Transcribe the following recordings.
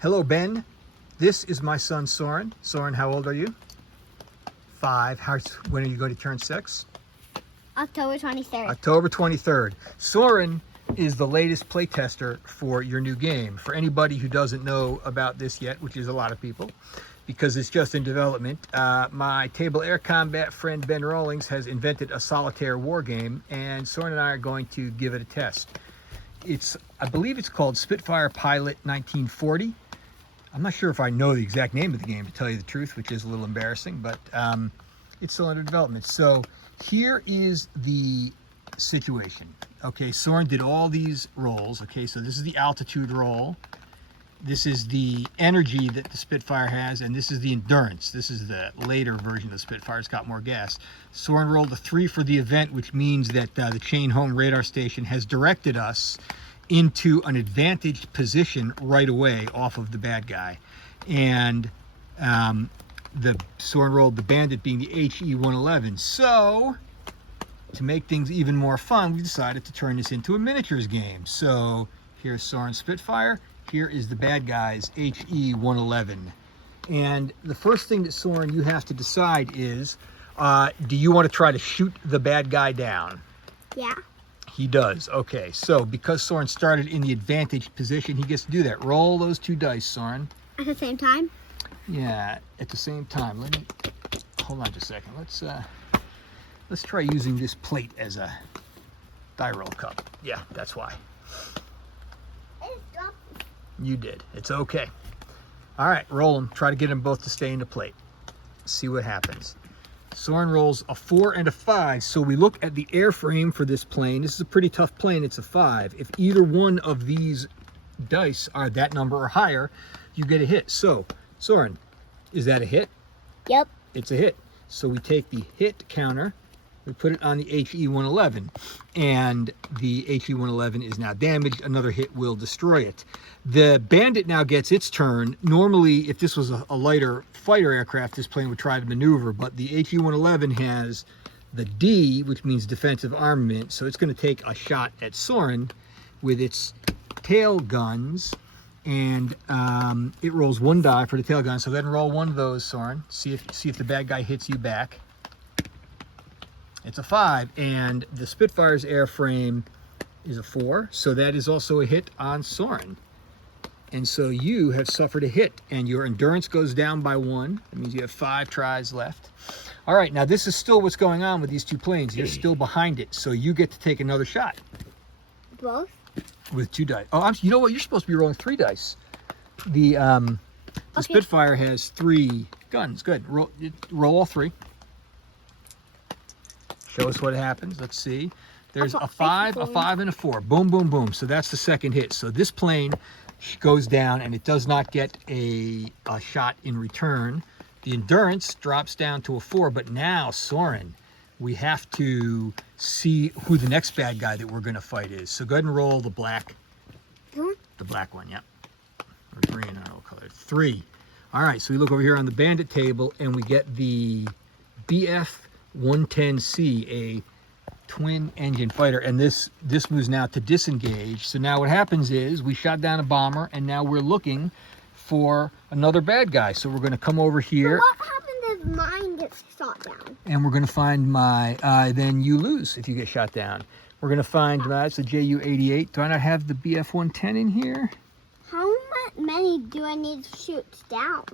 Hello, Ben. This is my son, Soren. Soren, how old are you? 5. When are you going to turn 6? October 23rd. October 23rd. Soren is the latest playtester for your new game. For anybody who doesn't know about this yet, which is a lot of people, because it's just in development, my table air combat friend Ben Rawlings has invented a solitaire war game, and Soren and I are going to give it a test. I believe it's called Spitfire Pilot 1940. I'm not sure if I know the exact name of the game, to tell you the truth, which is a little embarrassing, but it's still under development. So here is the situation. Okay, Soren did all these rolls. Okay, so this is the altitude roll. This is the energy that the Spitfire has, and this is the endurance. This is the later version of the Spitfire. It's got more gas. Soren rolled a 3 for the event, which means that the Chain Home radar station has directed us into an advantaged position right away off of the bad guy. And Soren rolled the Bandit being the HE-111. So, to make things even more fun, we decided to turn this into a miniatures game. So, here's Soren's Spitfire. Here is the bad guy's HE-111. And the first thing that, Soren, you have to decide is, do you want to try to shoot the bad guy down? Yeah. He does. Okay, so because Soren started in the advantaged position, he gets to do that. Roll those 2 dice, Soren. At the same time? Yeah, at the same time. Hold on just a second. Let's try using this plate as a die roll cup. Yeah, that's why. You did. It's okay. All right, roll them. Try to get them both to stay in the plate. See what happens. Soren rolls a 4 and a 5. So we look at the airframe for this plane. This is a pretty tough plane. It's a 5. If either one of these dice are that number or higher, you get a hit. So, Soren, is that a hit? Yep. It's a hit. So we take the hit counter, we put it on the HE-111, and the HE-111 is now damaged. Another hit will destroy it. The Bandit now gets its turn. Normally, if this was a lighter fighter aircraft, this plane would try to maneuver, but the HE-111 has the D, which means defensive armament, so it's going to take a shot at Soren with its tail guns, and it rolls 1 die for the tail gun. So go ahead and roll 1 of those, Soren. See if the bad guy hits you back. It's a 5, and the Spitfire's airframe is a 4, so that is also a hit on Soren. And so you have suffered a hit, and your endurance goes down by 1. That means you have 5 tries left. All right, now this is still what's going on with these 2 planes. You're still behind it, so you get to take another shot. Both? With 2 dice. Oh, you know what? You're supposed to be rolling 3 dice. The Okay. Spitfire has 3 guns. Good. Roll all 3. Show us what happens. Let's see. There's a 5, a 5, and a 4. Boom, boom, boom. So that's the second hit. So this plane goes down, and it does not get a shot in return. The endurance drops down to a 4, but now, Soren, we have to see who the next bad guy that we're going to fight is. So go ahead and roll the black. The black one, yep. Or green, I don't know what color. 3. All right, so we look over here on the Bandit table, and we get the BF-110C, a twin engine fighter, and this moves now to disengage. So now what happens is we shot down a bomber, and now we're looking for another bad guy. So we're going to come over here. But what happens if mine gets shot down? And we're going to find my, then you lose if you get shot down. We're going to find, it's a JU-88. Do I not have the BF-110 in here? How many do I need to shoot down?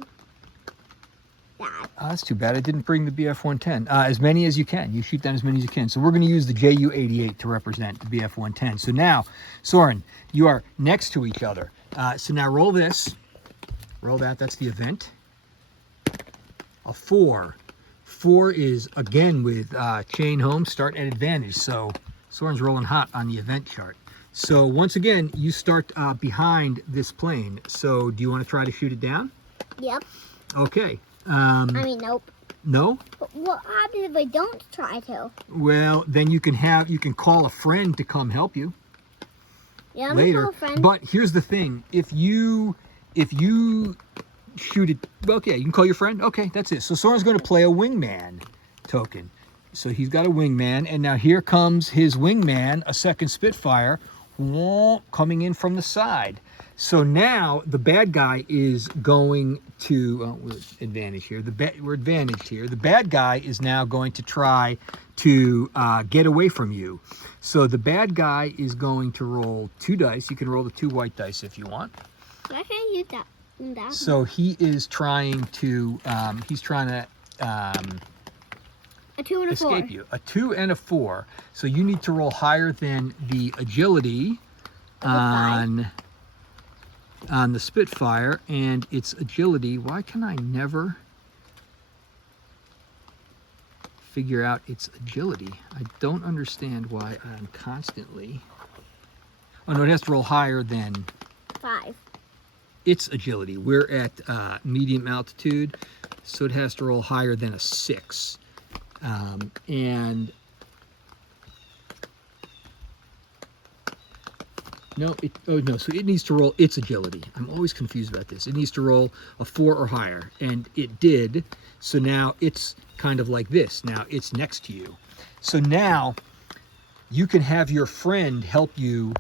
Dad. Oh, that's too bad. I didn't bring the BF-110. As many as you can. You shoot down as many as you can. So we're going to use the JU-88 to represent the BF-110. So now, Soren, you are next to each other. So now roll this. Roll that. That's the event. A 4. 4 is, again, with Chain Home, start at advantage. So Soren's rolling hot on the event chart. So once again, you start behind this plane. So do you want to try to shoot it down? Yep. Okay. Nope. No? But what happens if I don't try to? Well, then you can call a friend to come help you. Yeah, later. call a friend. But here's the thing: if you shoot it, okay, you can call your friend. Okay, that's it. So Soren's going to play a wingman token. So he's got a wingman, and now here comes his wingman, a second Spitfire, coming in from the side. So now the bad guy is going to, we're advantaged here. We're advantaged here. The bad guy is now going to try to get away from you. So the bad guy is going to roll 2 dice. You can roll the 2 white dice if you want. I can't use that. So he is trying to, A 2 and a 4. escape you. A 2 and a 4. So you need to roll higher than the agility on the Spitfire, and its agility. Why can I never figure out its agility? I don't understand why I'm constantly... Oh no, it has to roll higher than 5. its agility. We're at medium altitude, so it has to roll higher than a 6. And no, so it needs to roll its agility. I'm always confused about this. It needs to roll a 4 or higher, and it did. So now it's kind of like this. Now it's next to you. So now you can have your friend help you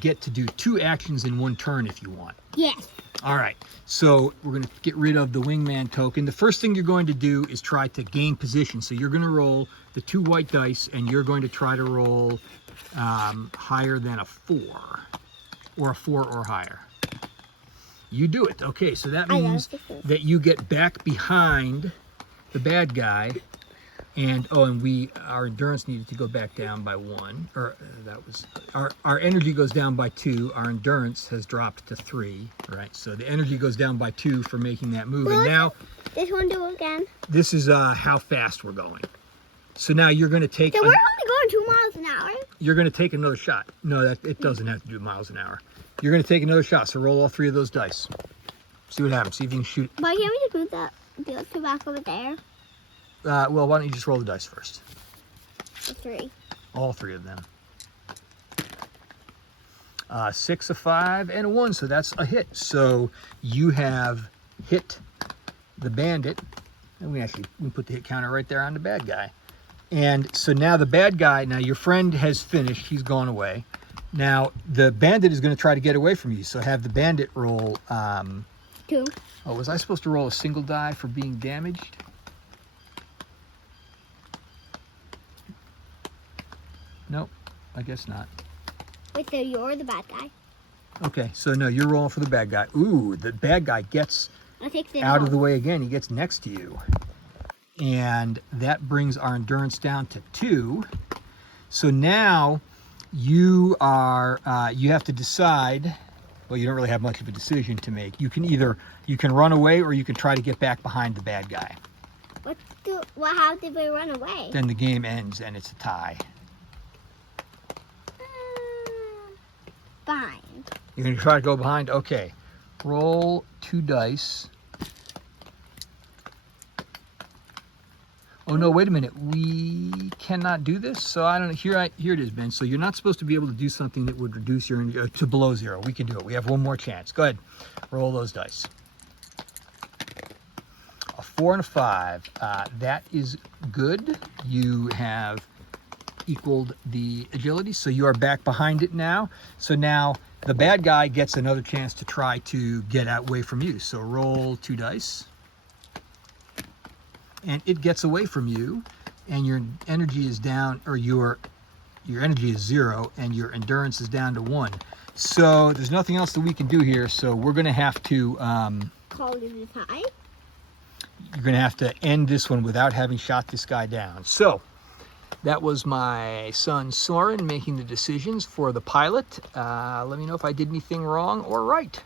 get to do 2 actions in 1 turn if you want. Yes. All right, so we're going to get rid of the wingman token. The first thing you're going to do is try to gain position. So you're going to roll the 2 white dice, and you're going to try to roll higher than a 4, or a 4 or higher. You do it. Okay, so that means that you get back behind the bad guy, and our endurance needed to go back down by 1, or that was our energy goes down by 2. Our endurance has dropped to 3, right? So the energy goes down by 2 for making that move. And now this one do again. this is how fast we're going. So now you're going to take. So we're only going 2 miles an hour. You're going to take another shot. No, it doesn't have to do miles an hour. You're going to take another shot. So roll all 3 of those dice. See what happens. See if you can shoot. Why can't we just move the 2 back over there? Well, why don't you just roll the dice first? The 3. All 3 of them. 6, a 5, and a 1. So that's a hit. So you have hit the bandit. And we put the hit counter right there on the bad guy. And so now the bad guy, now your friend has finished. He's gone away. Now the bandit is going to try to get away from you. So have the bandit roll. 2. Oh, was I supposed to roll a single die for being damaged? Nope, I guess not. Wait, so you're the bad guy? Okay, so no, you're rolling for the bad guy. Ooh, the bad guy gets It out of the way again. He gets next to you. And that brings our endurance down to 2. So now you have to decide. Well, you don't really have much of a decision to make. You can run away, or you can try to get back behind the bad guy. How did we run away? Then the game ends and it's a tie. Fine. You're going to try to go behind? Okay. Roll 2 dice. Oh no, wait a minute. We cannot do this. So I don't know. Here it is, Ben. So you're not supposed to be able to do something that would reduce your energy to below 0. We can do it. We have 1 more chance. Go ahead. Roll those dice. A 4 and a 5. That is good. You have equaled the agility, so you are back behind it now. So now the bad guy gets another chance to try to get away from you. So roll 2 dice. And it gets away from you, and your energy is down, or your energy is 0, and your endurance is down to 1. So there's nothing else that we can do here, so we're going to have to... call it a tie? You're going to have to end this one without having shot this guy down. So that was my son Soren making the decisions for the pilot. Let me know if I did anything wrong or right.